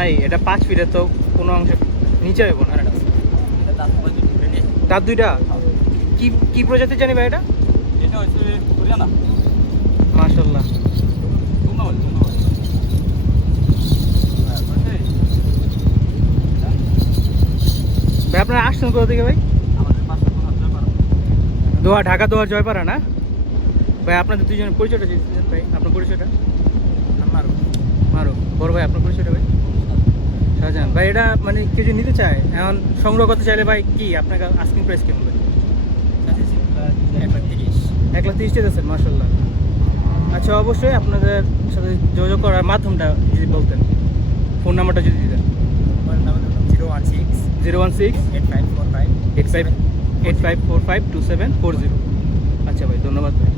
ভাই এটা 5 ফিটের তো কোনো অংশে নিচে হইব না। দাঁত দুইটা কি কি প্রজাতি জানি ভাই এটা? এটা হচ্ছে হরিয়ানা। মাশাআল্লাহ। ভাই আপনারা আসছেন কোথা থেকে ভাই? দোয়া, ঢাকা দোয়ার জয়পাড়া না ভাই? আপনাদের দুজনের পরিচয়টা দিয়েছিলেন ভাই, আপনার পরিচয়টা? মারুফ। বড় ভাই আপনার পরিচয়টা ভাই? শাহজাহান ভাই। এটা মানে কেউ যদি নিতে চায় এখন সংগ্রহ করতে চাইলে ভাই কি আপনাকে আস্কিং প্রাইস কেমন ভাই? 1,30,000 দিতেছেন, মাশাআল্লাহ। আচ্ছা, অবশ্যই আপনাদের সাথে যোগাযোগ করার মাধ্যমটা যদি বলতেন, ফোন নাম্বারটা যদি দিতেন। 016 8545 2740। আচ্ছা ভাই, ধন্যবাদ ভাই।